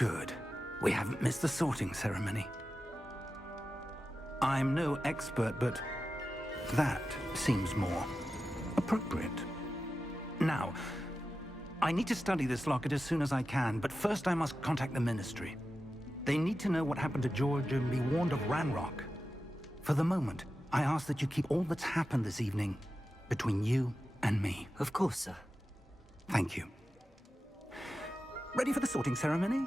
Good. We haven't missed the sorting ceremony. I'm no expert, but that seems more appropriate. Now, I need to study this locket as soon as I can, but first I must contact the Ministry. They need to know what happened to George and be warned of Ranrock. For the moment, I ask that you keep all that's happened this evening between you and me. Of course, sir. Thank you. Ready for the sorting ceremony?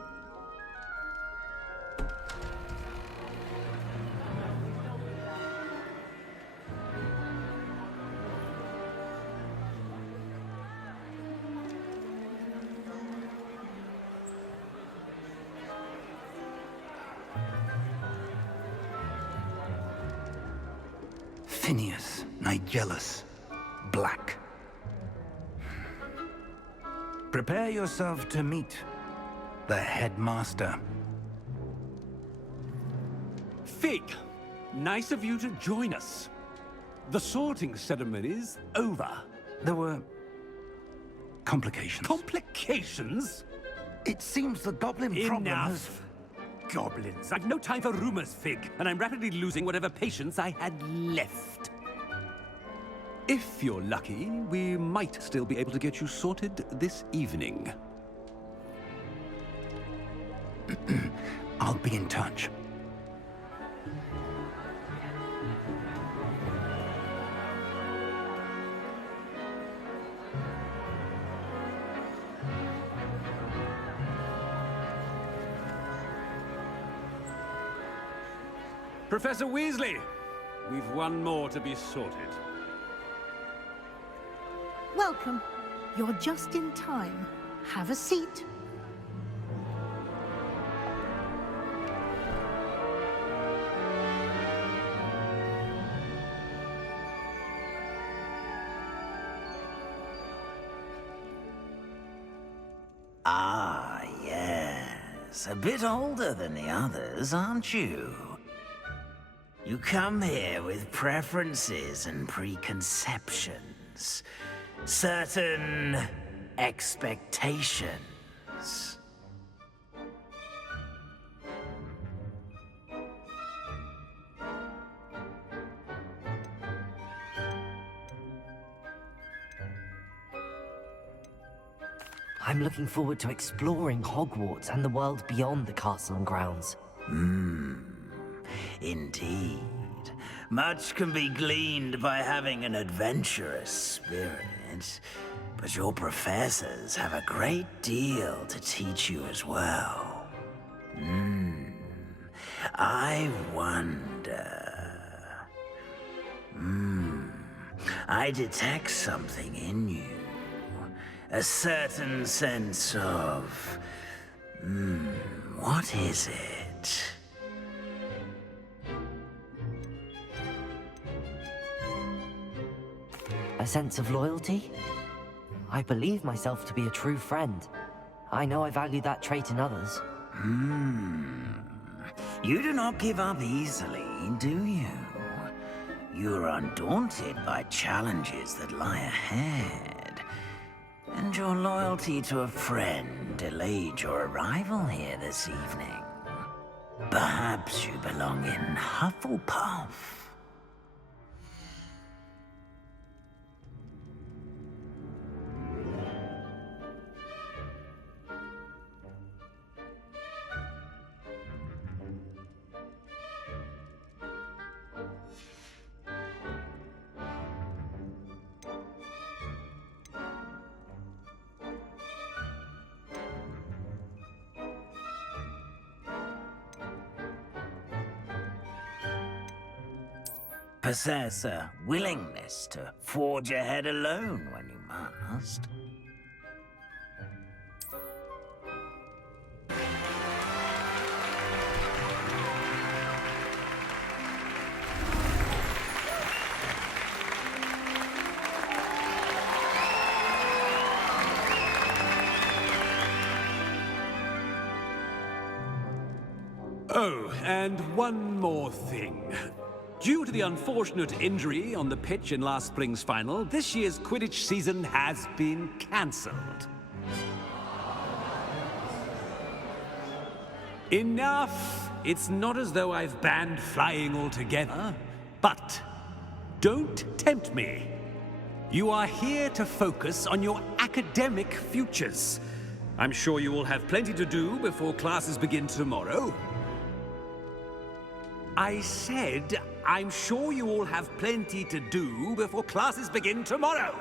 Phineas, Nigellus, Black. Prepare yourself to meet the headmaster. Fig, nice of you to join us. The sorting ceremony's over. There were complications. Complications? It seems the goblin problem has... Enough! Goblins. I've no time for rumors, Fig, and I'm rapidly losing whatever patience I had left. If you're lucky, we might still be able to get you sorted this evening. I'll be in touch. Professor Weasley, we've one more to be sorted. Welcome. You're just in time. Have a seat. Ah, yes. A bit older than the others, aren't you? You come here with preferences and preconceptions. Certain expectations. I'm looking forward to exploring Hogwarts and the world beyond the castle and grounds. Indeed. Much can be gleaned by having an adventurous spirit, but your professors have a great deal to teach you as well. I wonder... I detect something in you. A certain sense of... what is it? A sense of loyalty? I believe myself to be a true friend. I know I value that trait in others. You do not give up easily, do you? You are undaunted by challenges that lie ahead. And your loyalty to a friend delayed your arrival here this evening. Perhaps you belong in Hufflepuff. Possess a willingness to forge ahead alone when you must. Oh, and one more thing. Due to the unfortunate injury on the pitch in last spring's final, this year's Quidditch season has been cancelled. Enough! It's not as though I've banned flying altogether. But don't tempt me. You are here to focus on your academic futures. I'm sure you will have plenty to do before classes begin tomorrow. I said, I'm sure you all have plenty to do before classes begin tomorrow.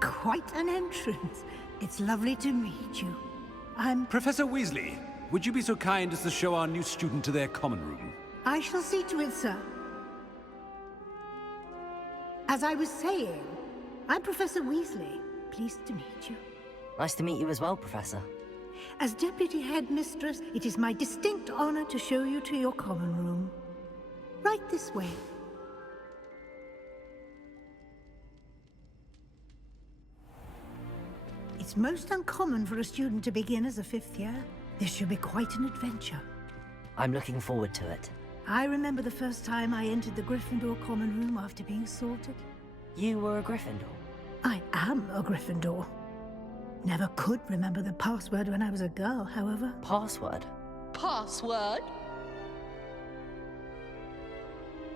Quite an entrance. It's lovely to meet you. Professor Weasley, would you be so kind as to show our new student to their common room? I shall see to it, sir. As I was saying, I'm Professor Weasley. Pleased to meet you. Nice to meet you as well, Professor. As Deputy Headmistress, it is my distinct honor to show you to your common room. Right this way. It's most uncommon for a student to begin as a fifth year. This should be quite an adventure. I'm looking forward to it. I remember the first time I entered the Gryffindor common room after being sorted. You were a Gryffindor? I am a Gryffindor. Never could remember the password when I was a girl, however. Password? Password?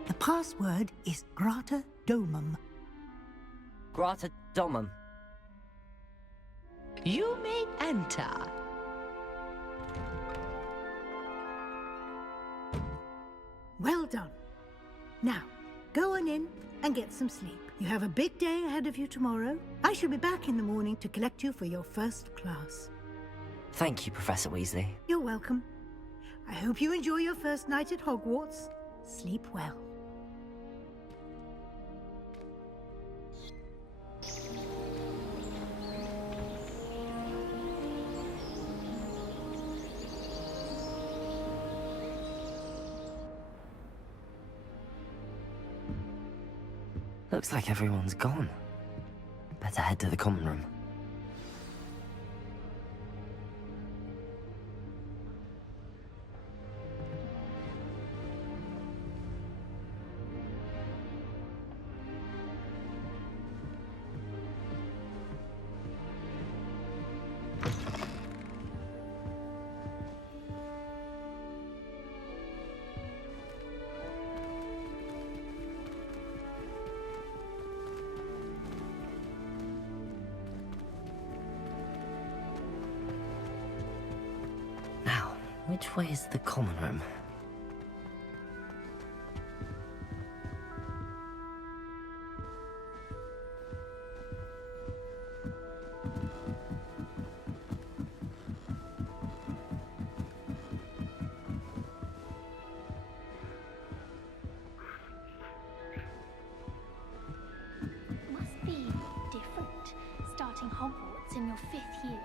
The password is Grata Domum. Grata Domum. You may enter. Well done. Now, go on in and get some sleep. You have a big day ahead of you tomorrow. I shall be back in the morning to collect you for your first class. Thank you, Professor Weasley. You're welcome. I hope you enjoy your first night at Hogwarts. Sleep well. Looks like everyone's gone. Better head to the common room. Which way is the common room? Must be different, starting Hogwarts in your 5th year.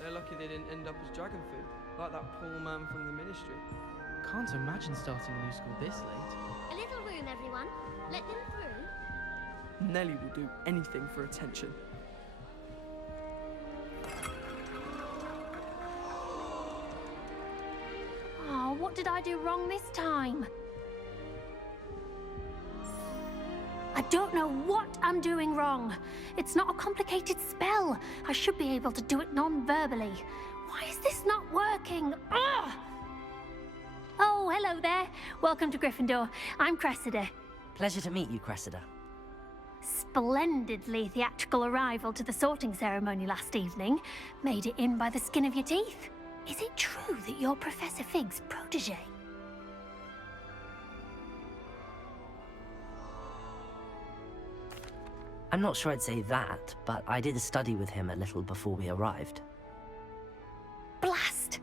They're lucky they didn't end up as dragon food, like that poor man from the ministry. Can't imagine starting a new school this late. A little room, everyone. Let them through. Nelly will do anything for attention. Oh, what did I do wrong this time? I don't know what I'm doing wrong. It's not a complicated spell. I should be able to do it non-verbally. Why is this not working? Ugh! Oh, hello there. Welcome to Gryffindor. I'm Cressida. Pleasure to meet you, Cressida. Splendidly theatrical arrival to the sorting ceremony last evening. Made it in by the skin of your teeth. Is it true that you're Professor Fig's protege? I'm not sure I'd say that, but I did study with him a little before we arrived. Blast!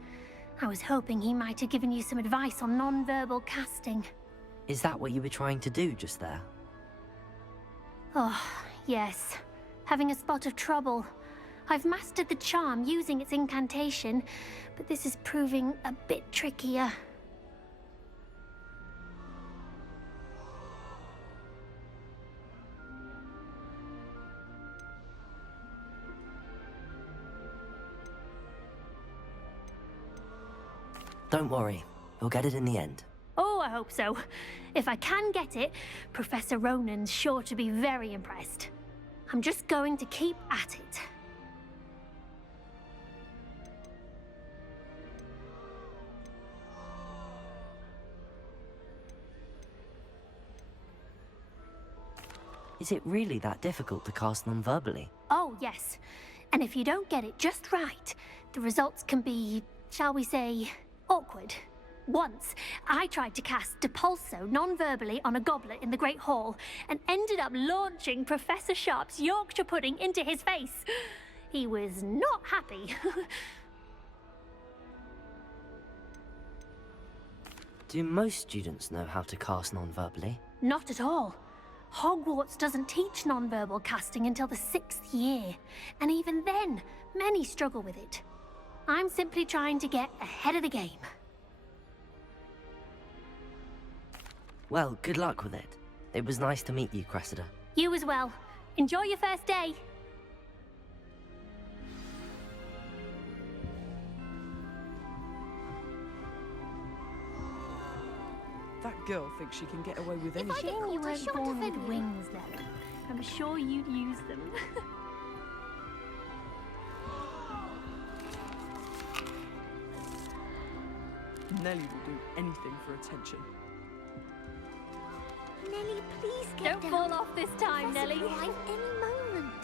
I was hoping he might have given you some advice on non-verbal casting. Is that what you were trying to do just there? Oh, yes. Having a spot of trouble. I've mastered the charm using its incantation, but this is proving a bit trickier. Don't worry. You'll get it in the end. Oh, I hope so. If I can get it, Professor Ronan's sure to be very impressed. I'm just going to keep at it. Is it really that difficult to cast non-verbally? Oh, yes. And if you don't get it just right, the results can be, shall we say, awkward. Once, I tried to cast Depulso non-verbally on a goblet in the Great Hall and ended up launching Professor Sharp's Yorkshire pudding into his face. He was not happy. Do most students know how to cast non-verbally? Not at all. Hogwarts doesn't teach non-verbal casting until the 6th year, and even then, many struggle with it. I'm simply trying to get ahead of the game. Well, good luck with it. It was nice to meet you, Cressida. You as well. Enjoy your first day. That girl thinks she can get away with anything. Shame you weren't born with wings, Nelly. I'm sure you'd use them. Nelly will do anything for attention. Nelly, please get Don't fall off this time, Nelly. Arrive any moment.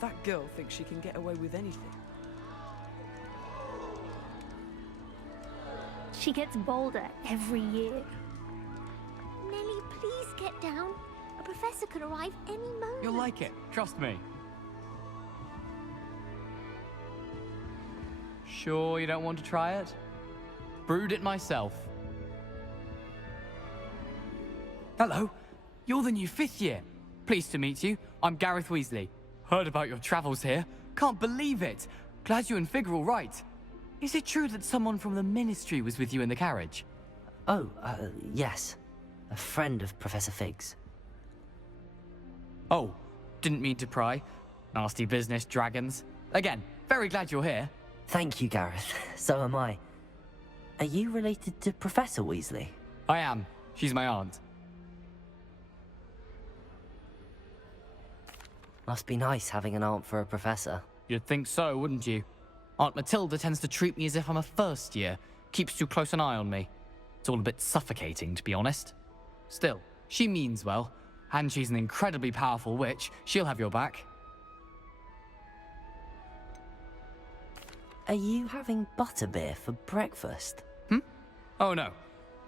That girl thinks she can get away with anything. She gets bolder every year. Nelly, please get down. A professor could arrive any moment. You'll like it, trust me. Sure you don't want to try it? Brewed it myself. Hello, you're the new 5th year. Pleased to meet you. I'm Gareth Weasley. Heard about your travels here. Can't believe it. Glad you and Fig are all right. Is it true that someone from the Ministry was with you in the carriage? Oh, yes. A friend of Professor Fig's. Oh, didn't mean to pry. Nasty business, dragons. Again, very glad you're here. Thank you, Gareth. So am I. Are you related to Professor Weasley? I am. She's my aunt. Must be nice having an aunt for a professor. You'd think so, wouldn't you? Aunt Matilda tends to treat me as if I'm a first year. Keeps too close an eye on me. It's all a bit suffocating, to be honest. Still, she means well. And she's an incredibly powerful witch. She'll have your back. Are you having butterbeer for breakfast? Oh no.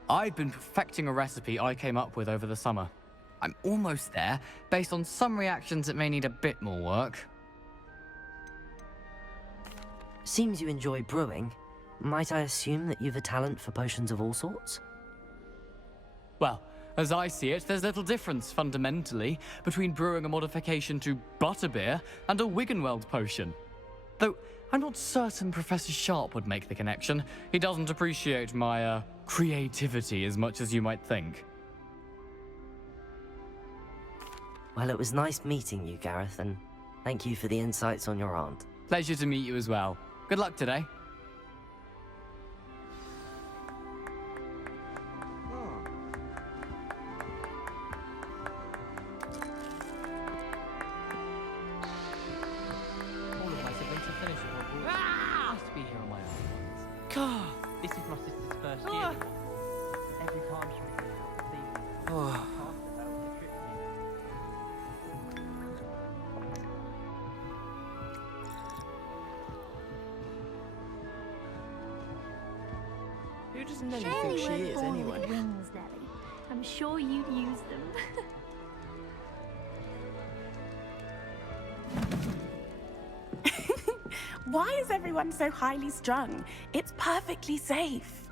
I've been perfecting a recipe I came up with over the summer. I'm almost there, based on some reactions that may need a bit more work. Seems you enjoy brewing. Might I assume that you've a talent for potions of all sorts? Well, as I see it, there's little difference, fundamentally, between brewing a modification to butterbeer and a Wiggenweld potion. Though, I'm not certain Professor Sharp would make the connection. He doesn't appreciate my, creativity as much as you might think. Well, it was nice meeting you, Gareth, and thank you for the insights on your aunt. Pleasure to meet you as well. Good luck today. All of my siblings have finished at Hogwarts. I used to be here on my own. God, this is my sister's first year. Every time she makes me happy, that was a trip for you. Who does Nelly think she is, anyway? Wings, Nelly. I'm sure you'd use them. Why is everyone so highly strung? It's perfectly safe.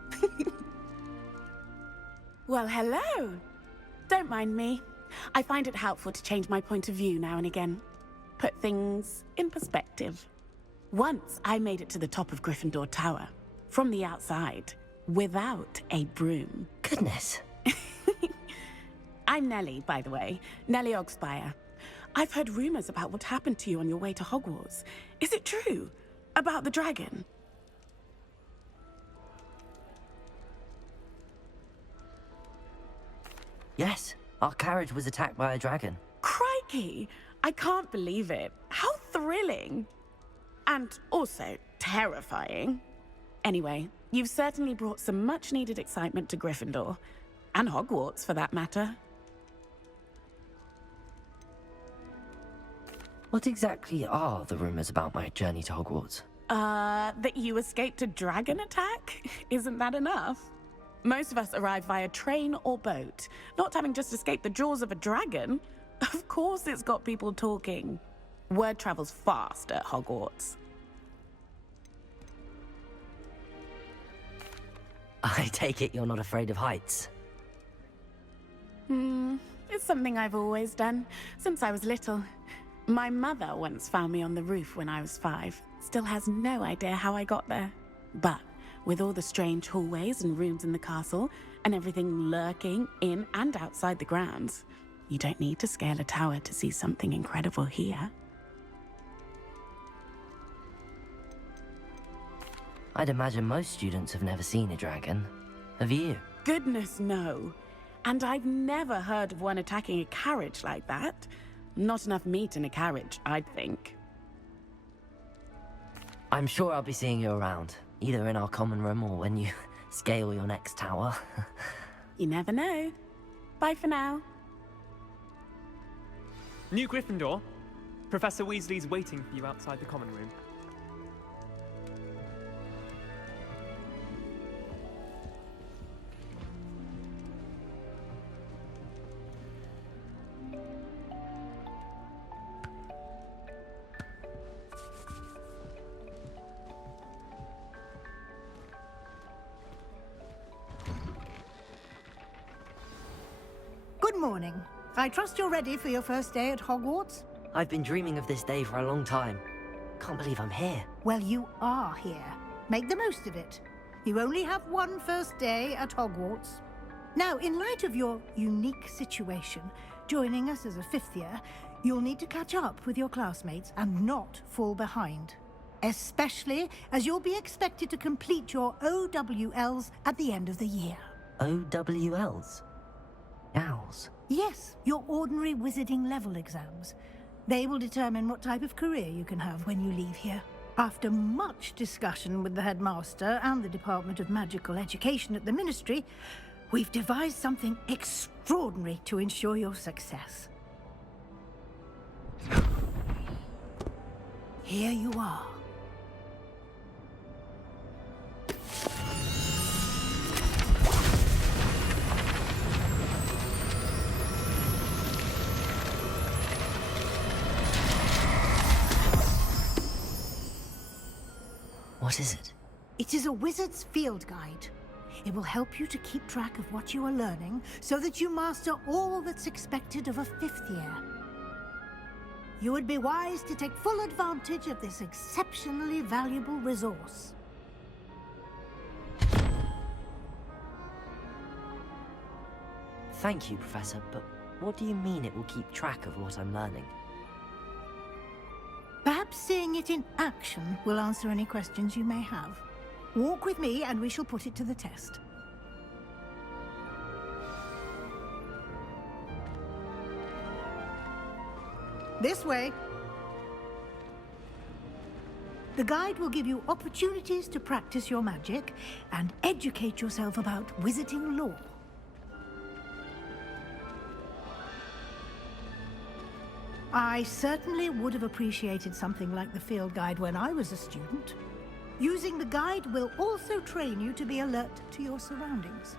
Well, hello. Don't mind me. I find it helpful to change my point of view now and again. Put things in perspective. Once I made it to the top of Gryffindor Tower, from the outside, without a broom. Goodness. I'm Nelly, by the way. Nelly Ogspire. I've heard rumors about what happened to you on your way to Hogwarts. Is it true? About the dragon? Yes, our carriage was attacked by a dragon. Crikey! I can't believe it. How thrilling! And also terrifying. Anyway, you've certainly brought some much-needed excitement to Gryffindor. And Hogwarts, for that matter. What exactly are the rumors about my journey to Hogwarts? That you escaped a dragon attack? Isn't that enough? Most of us arrive via train or boat, not having just escaped the jaws of a dragon. Of course it's got people talking. Word travels fast at Hogwarts. I take it you're not afraid of heights. It's something I've always done, since I was little. My mother once found me on the roof when I was 5. Still has no idea how I got there. But with all the strange hallways and rooms in the castle, and everything lurking in and outside the grounds, you don't need to scale a tower to see something incredible here. I'd imagine most students have never seen a dragon. Have you? Goodness, no. And I've never heard of one attacking a carriage like that. Not enough meat in a carriage, I'd think. I'm sure I'll be seeing you around, either in our common room or when you scale your next tower. You never know. Bye for now. New Gryffindor. Professor Weasley's waiting for you outside the common room. Good morning. I trust you're ready for your first day at Hogwarts? I've been dreaming of this day for a long time. Can't believe I'm here. Well, you are here. Make the most of it. You only have one first day at Hogwarts. Now, in light of your unique situation, joining us as a 5th year, you'll need to catch up with your classmates and not fall behind. Especially as you'll be expected to complete your OWLs at the end of the year. OWLs? Owls? Yes, your ordinary wizarding level exams. They will determine what type of career you can have when you leave here. After much discussion with the headmaster and the Department of Magical Education at the Ministry, we've devised something extraordinary to ensure your success. Here you are. What is it? It is a wizard's field guide. It will help you to keep track of what you are learning so that you master all that's expected of a 5th year. You would be wise to take full advantage of this exceptionally valuable resource. Thank you, Professor, but what do you mean it will keep track of what I'm learning? Perhaps seeing it in action will answer any questions you may have. Walk with me and we shall put it to the test. This way. The guide will give you opportunities to practice your magic and educate yourself about wizarding lore. I certainly would have appreciated something like the field guide when I was a student. Using the guide will also train you to be alert to your surroundings.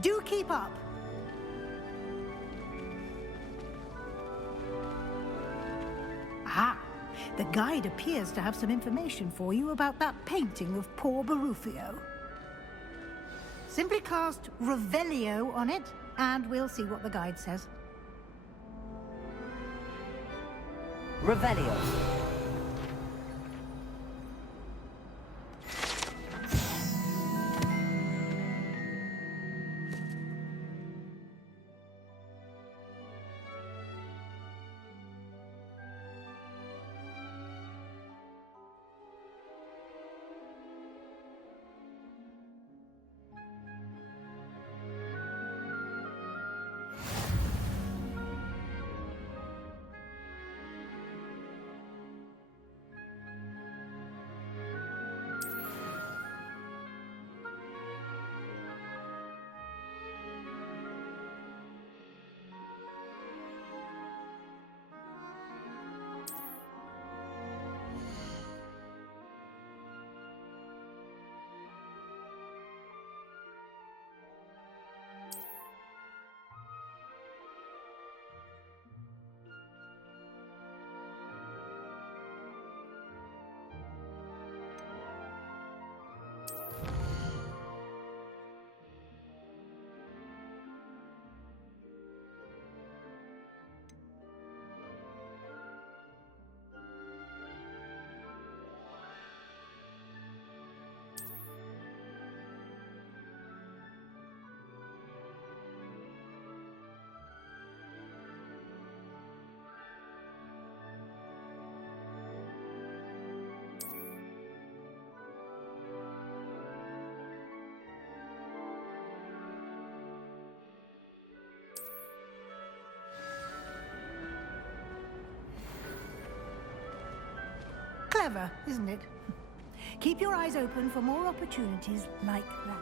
Do keep up. Ah, the guide appears to have some information for you about that painting of poor Barufio. Simply cast Revelio on it, and we'll see what the guide says. Revelio. Clever, isn't it? Keep your eyes open for more opportunities like that.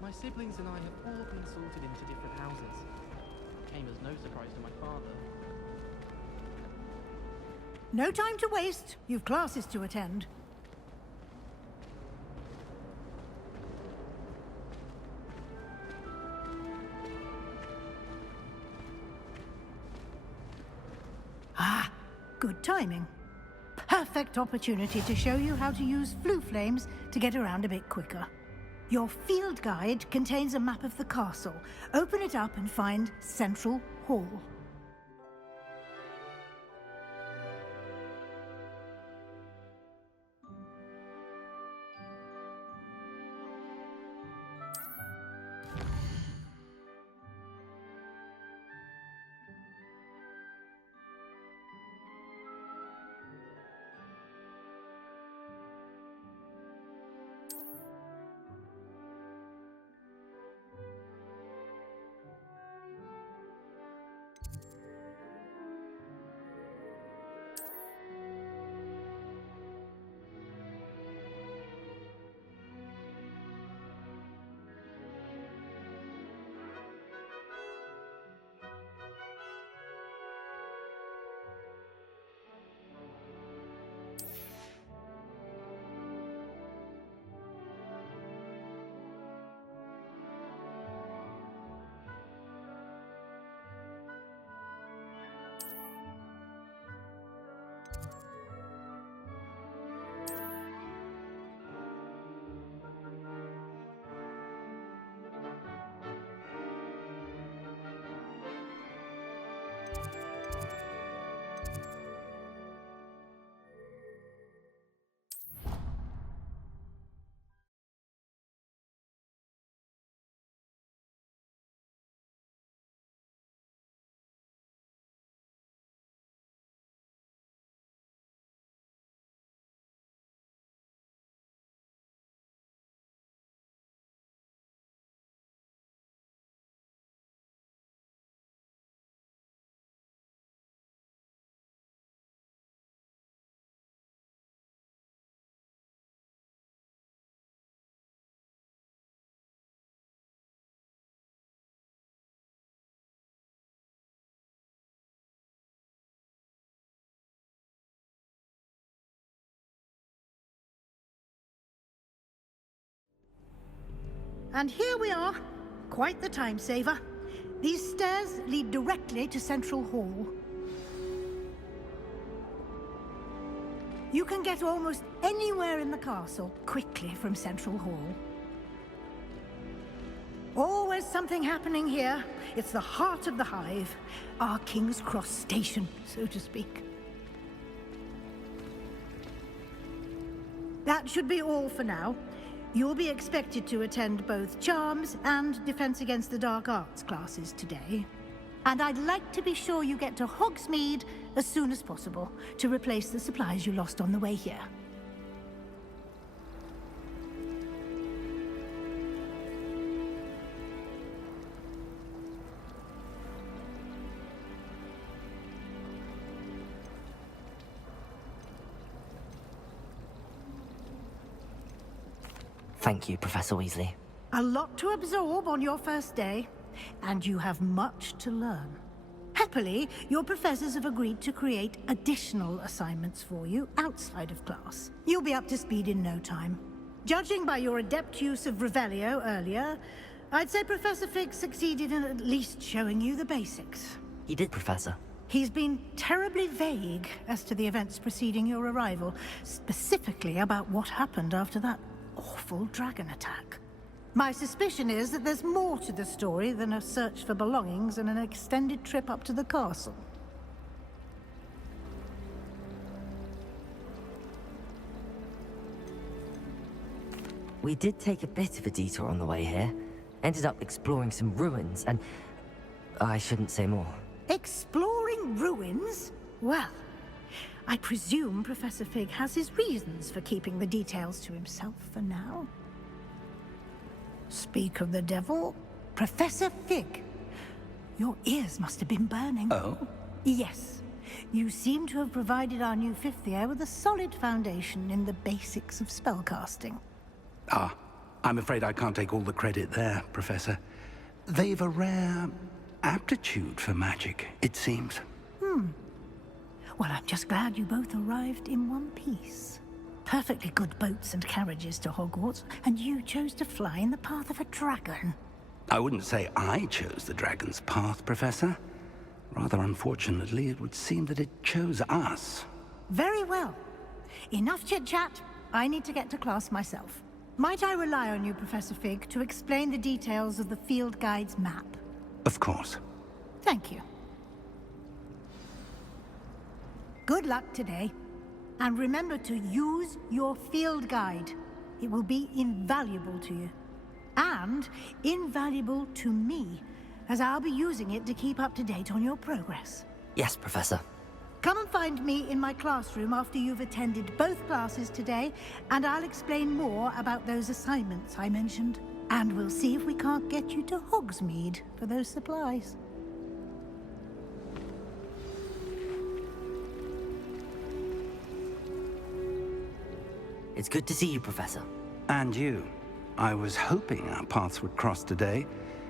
My siblings and I have all been sorted into different houses. Came as no surprise to my father. No time to waste. You've classes to attend. Ah, good timing. Perfect opportunity to show you how to use flue flames to get around a bit quicker. Your field guide contains a map of the castle. Open it up and find Central Hall. And here we are. Quite the time saver. These stairs lead directly to Central Hall. You can get almost anywhere in the castle quickly from Central Hall. Always something happening here. It's the heart of the hive. Our King's Cross station, so to speak. That should be all for now. You'll be expected to attend both Charms and Defense Against the Dark Arts classes today. And I'd like to be sure you get to Hogsmeade as soon as possible to replace the supplies you lost on the way here. Thank you, Professor Weasley. A lot to absorb on your first day, and you have much to learn. Happily, your professors have agreed to create additional assignments for you outside of class. You'll be up to speed in no time. Judging by your adept use of Revelio earlier, I'd say Professor Fig succeeded in at least showing you the basics. He did, Professor. He's been terribly vague as to the events preceding your arrival, specifically about what happened after that awful dragon attack. My suspicion is that there's more to the story than a search for belongings and an extended trip up to the castle. We did take a bit of a detour on the way here. Ended up exploring some ruins and... I shouldn't say more. Exploring ruins? Well, I presume Professor Fig has his reasons for keeping the details to himself for now. Speak of the devil, Professor Fig. Your ears must have been burning. Oh? Yes. You seem to have provided our new fifth year with a solid foundation in the basics of spellcasting. Ah, I'm afraid I can't take all the credit there, Professor. They've a rare aptitude for magic, it seems. Well, I'm just glad you both arrived in one piece. Perfectly good boats and carriages to Hogwarts, and you chose to fly in the path of a dragon. I wouldn't say I chose the dragon's path, Professor. Rather unfortunately, it would seem that it chose us. Very well. Enough chit-chat. I need to get to class myself. Might I rely on you, Professor Fig, to explain the details of the field guide's map? Of course. Thank you. Good luck today. And remember to use your field guide. It will be invaluable to you. And invaluable to me, as I'll be using it to keep up to date on your progress. Yes, Professor. Come and find me in my classroom after you've attended both classes today, and I'll explain more about those assignments I mentioned. And we'll see if we can't get you to Hogsmeade for those supplies. It's good to see you, Professor. And you. I was hoping our paths would cross today,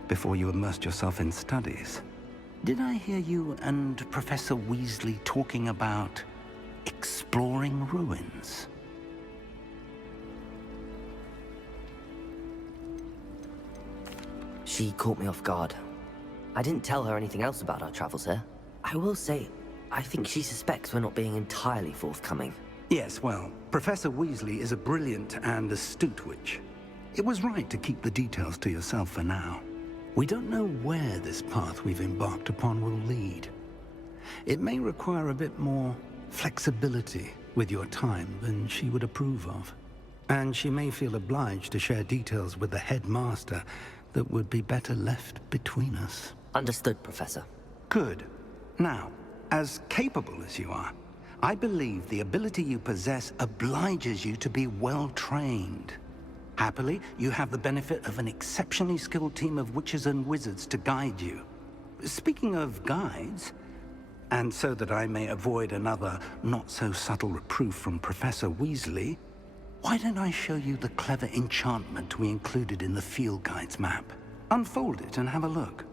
before you immersed yourself in studies. Did I hear you and Professor Weasley talking about exploring ruins? She caught me off guard. I didn't tell her anything else about our travels here. I will say, I think she suspects we're not being entirely forthcoming. Yes, well, Professor Weasley is a brilliant and astute witch. It was right to keep the details to yourself for now. We don't know where this path we've embarked upon will lead. It may require a bit more flexibility with your time than she would approve of. And she may feel obliged to share details with the headmaster that would be better left between us. Understood, Professor. Good. Now, as capable as you are, I believe the ability you possess obliges you to be well-trained. Happily, you have the benefit of an exceptionally skilled team of witches and wizards to guide you. Speaking of guides, and so that I may avoid another not-so-subtle reproof from Professor Weasley, why don't I show you the clever enchantment we included in the field guide's map? Unfold it and have a look.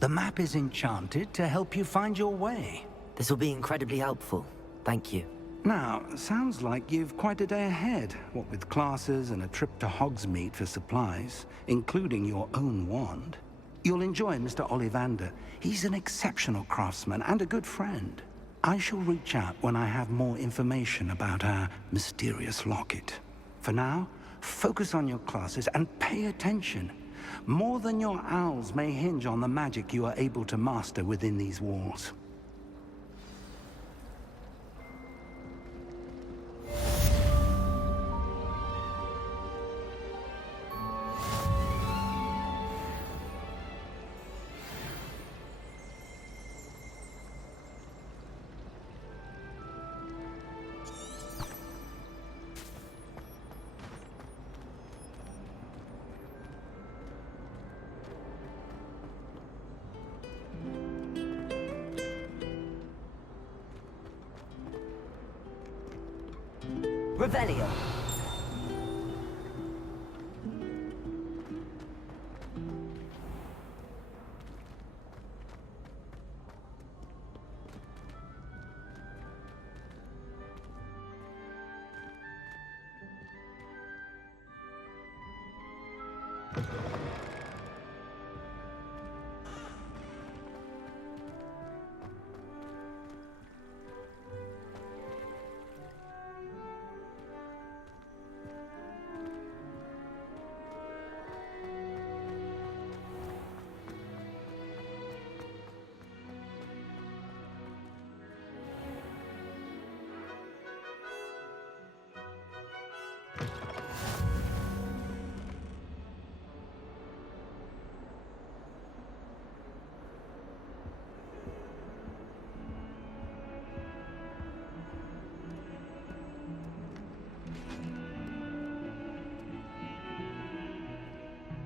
The map is enchanted to help you find your way. This will be incredibly helpful. Thank you. Now, sounds like you've quite a day ahead, what with classes and a trip to Hogsmeade for supplies, including your own wand. You'll enjoy Mr. Ollivander. He's an exceptional craftsman and a good friend. I shall reach out when I have more information about our mysterious locket. For now, focus on your classes and pay attention. More than your owls may hinge on the magic you are able to master within these walls. Revelio.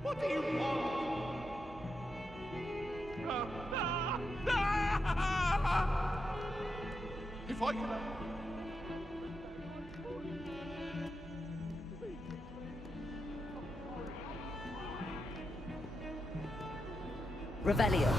What do you want? If I can... Revelio.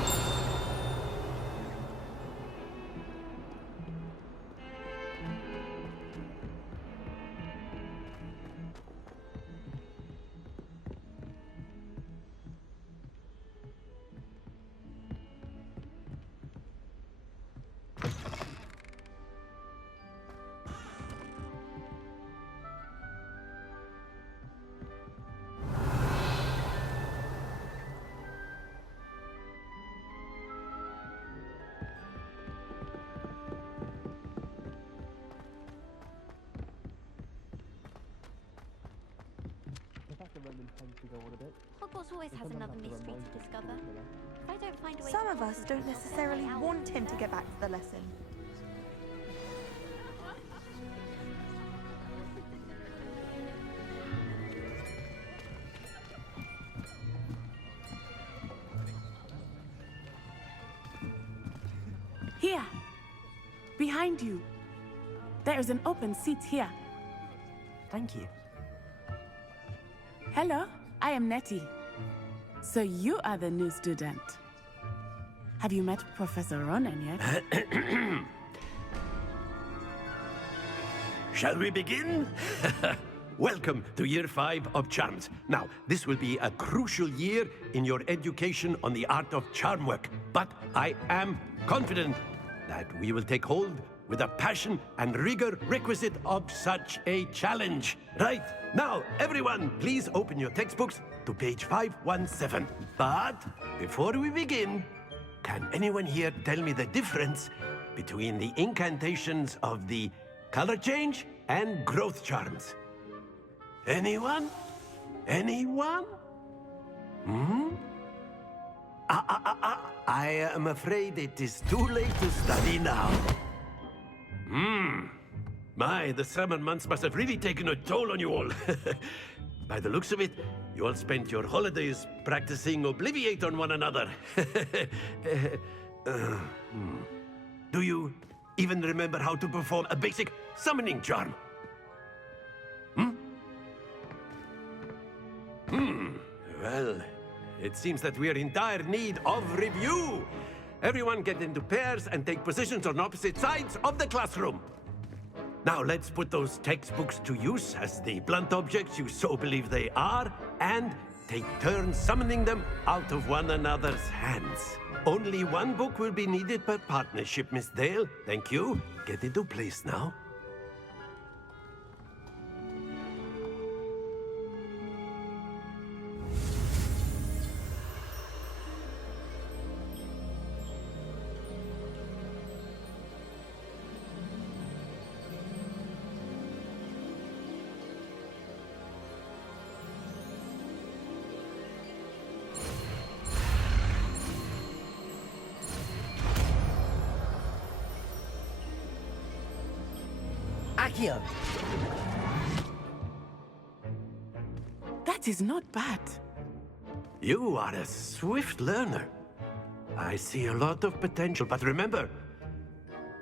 Hogwarts always has another mystery to discover. If I don't find a way Some to of us solve don't it, necessarily then want him to get back to the lesson. Here. Behind you. There is an open seat here. Thank you. Hello, I am Nettie. So you are the new student. Have you met Professor Ronan yet? Shall we begin? Welcome to Year 5 of Charms. Now, this will be a crucial year in your education on the art of charm work, but I am confident that we will take hold with the passion and rigor requisite of such a challenge. Right, now, everyone, please open your textbooks to page 517. But before we begin, can anyone here tell me the difference between the incantations of the color change and growth charms? Anyone? Anyone? I am afraid it is too late to study now. My, the summer months must have really taken a toll on you all. By the looks of it, you all spent your holidays practicing Obliviate on one another. Do you even remember how to perform a basic summoning charm? Well, it seems that we are in dire need of review. Everyone get into pairs and take positions on opposite sides of the classroom. Now let's put those textbooks to use as the blunt objects you so believe they are, and take turns summoning them out of one another's hands. Only one book will be needed per partnership, Miss Dale. Thank you. Get into place now. Accio. That is not bad. You are a swift learner. I see a lot of potential, but remember,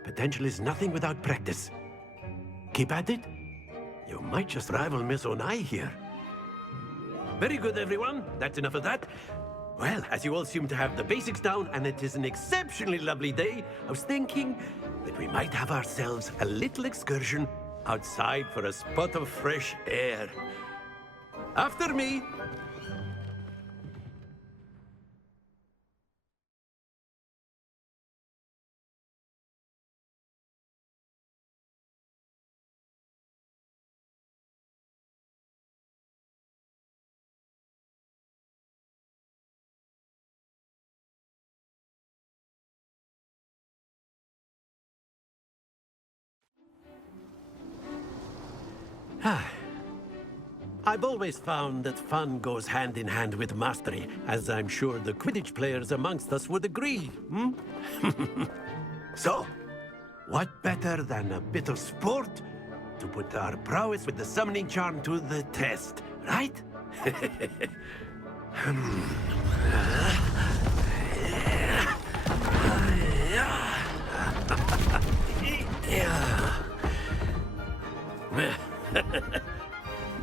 potential is nothing without practice. Keep at it. You might just rival Miss Onai here. Very good, everyone. That's enough of that. Well, as you all seem to have the basics down, and it is an exceptionally lovely day, I was thinking that we might have ourselves a little excursion outside for a spot of fresh air. After me. I've always found that fun goes hand in hand with mastery, as I'm sure the Quidditch players amongst us would agree, So, what better than a bit of sport to put our prowess with the summoning charm to the test, right?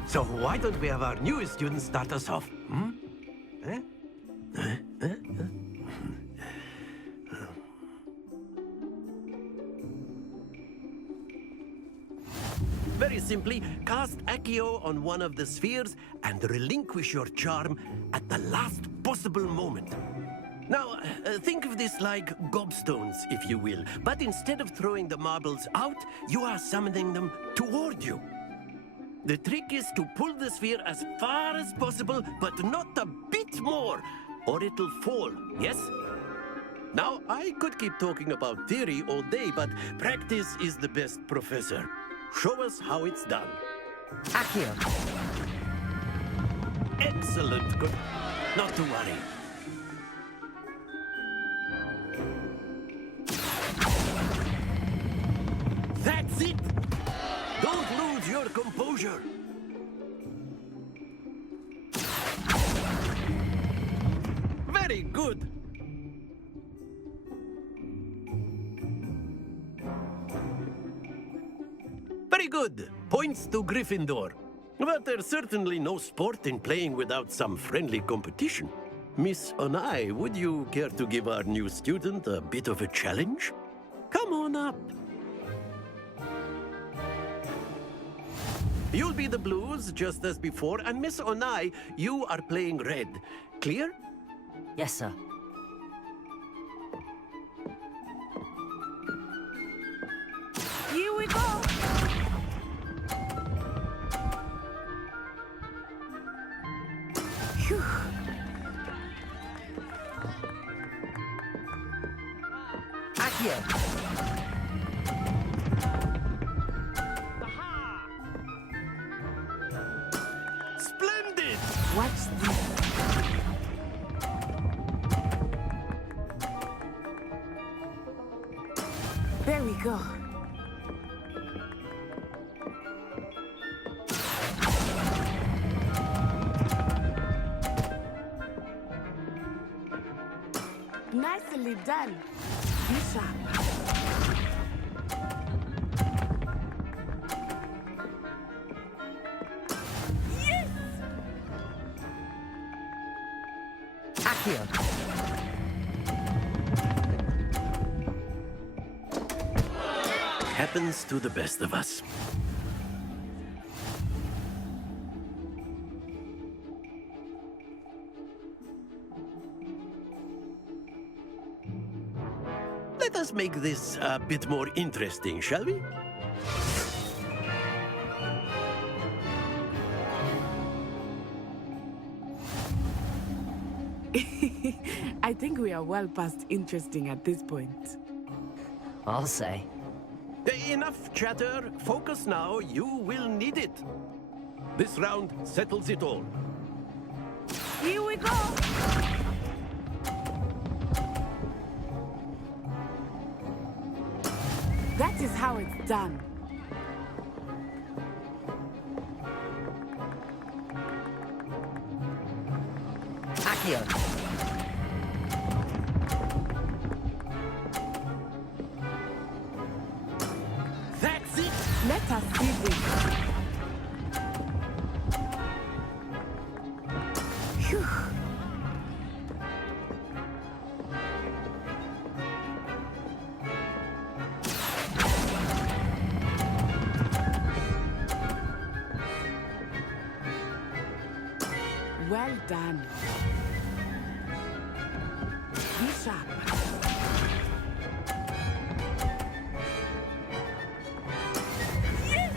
So why don't we have our newest student start us off? Very simply, cast Accio on one of the spheres and relinquish your charm at the last possible moment. Now, think of this like gobstones, if you will. But instead of throwing the marbles out, you are summoning them toward you. The trick is to pull the sphere as far as possible, but not a bit more, or it'll fall, yes? Now, I could keep talking about theory all day, but practice is the best professor. Show us how it's done. Accio. Excellent. Good. Not to worry. That's it! Don't lose your composure. Very good. Very good. Points to Gryffindor. But there's certainly no sport in playing without some friendly competition. Miss Onai, would you care to give our new student a bit of a challenge? Come on up. You'll be the blues, just as before, and Miss Onai, you are playing red. Clear? Yes, sir. Here we go! Phew. Accio. Splendid! Watch this. There we go. Nicely done. Be sharp. Yes! Accio. Happens to the best of us. Let us make this a bit more interesting, shall we? I think we are well past interesting at this point. I'll say. Enough chatter. Focus now. You will need it. This round settles it all. Here we go! That is how it's done. Accio. That's it! Let us see this. Phew. Well done. Be sharp. Yes!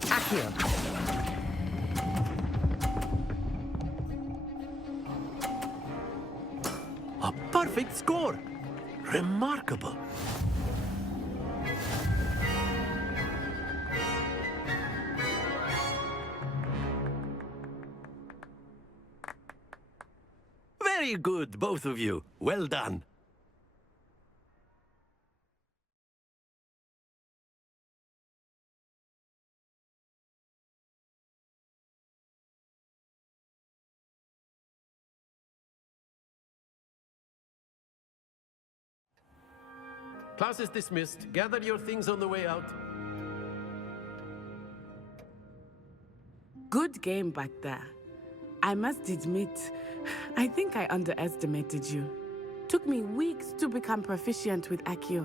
Accio. A perfect score. Remarkable. Very good, both of you. Well done. Class is dismissed. Gather your things on the way out. Good game back there. I must admit, I think I underestimated you. Took me weeks to become proficient with Accio.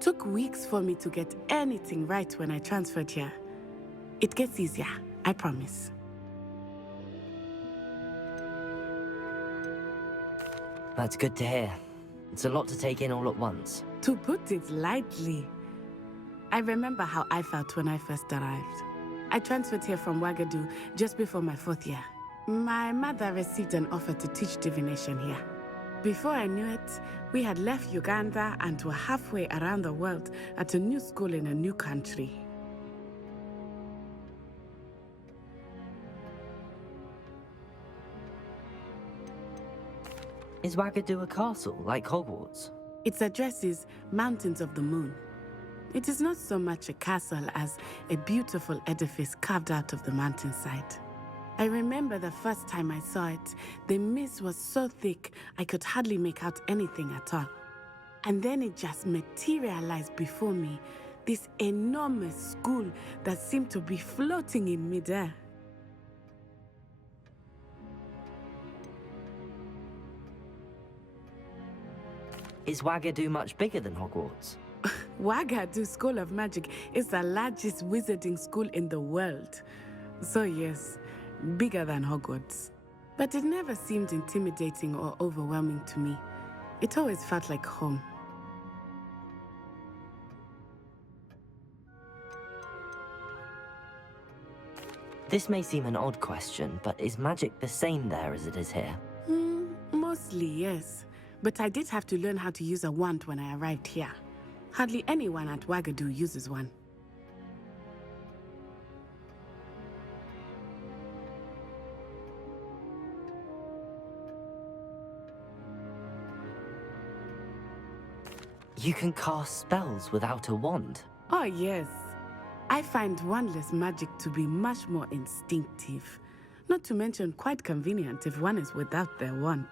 Took weeks for me to get anything right when I transferred here. It gets easier, I promise. That's good to hear. It's a lot to take in all at once. To put it lightly, I remember how I felt when I first arrived. I transferred here from Ouagadougou just before my 4th year. My mother received an offer to teach divination here. Before I knew it, we had left Uganda and were halfway around the world at a new school in a new country. Is Ouagadougou a castle, like Hogwarts? Its address is Mountains of the Moon. It is not so much a castle as a beautiful edifice carved out of the mountainside. I remember the first time I saw it, the mist was so thick I could hardly make out anything at all. And then it just materialized before me, this enormous school that seemed to be floating in midair. Is Ouagadougou much bigger than Hogwarts? Ouagadougou School of Magic is the largest wizarding school in the world. So yes, bigger than Hogwarts. But it never seemed intimidating or overwhelming to me. It always felt like home. This may seem an odd question, but is magic the same there as it is here? Mostly, yes. But I did have to learn how to use a wand when I arrived here. Hardly anyone at Ouagadougou uses one. You can cast spells without a wand? Oh, yes. I find wandless magic to be much more instinctive. Not to mention quite convenient if one is without their wand.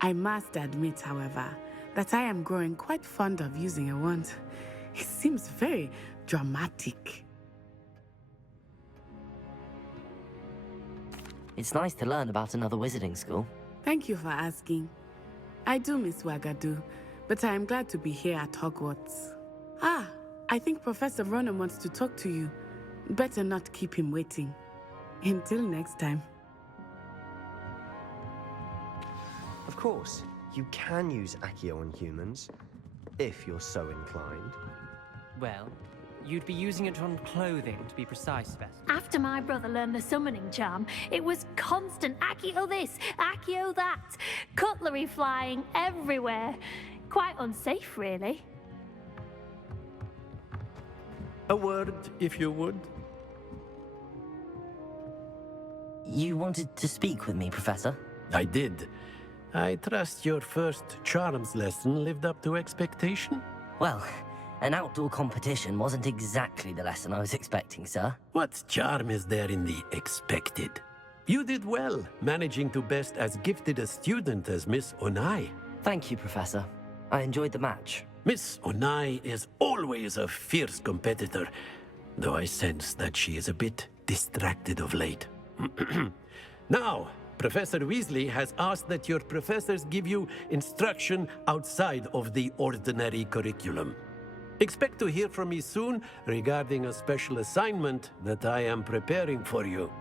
I must admit, however, that I am growing quite fond of using a wand. It seems very dramatic. It's nice to learn about another wizarding school. Thank you for asking. I do miss Ouagadougou, but I am glad to be here at Hogwarts. Ah, I think Professor Ronan wants to talk to you. Better not keep him waiting. Until next time. Of course, you can use Accio on humans, if you're so inclined. Well, you'd be using it on clothing, to be precise, Beth. After my brother learned the summoning charm, it was constant Accio this, Accio that, cutlery flying everywhere. Quite unsafe, really. A word, if you would. You wanted to speak with me, Professor? I did. I trust your first charms lesson lived up to expectation? Well, an outdoor competition wasn't exactly the lesson I was expecting, sir. What charm is there in the expected? You did well, managing to best as gifted a student as Miss Onai. Thank you, Professor. I enjoyed the match. Miss Onai is always a fierce competitor, though I sense that she is a bit distracted of late. Now, Professor Weasley has asked that your professors give you instruction outside of the ordinary curriculum. Expect to hear from me soon regarding a special assignment that I am preparing for you.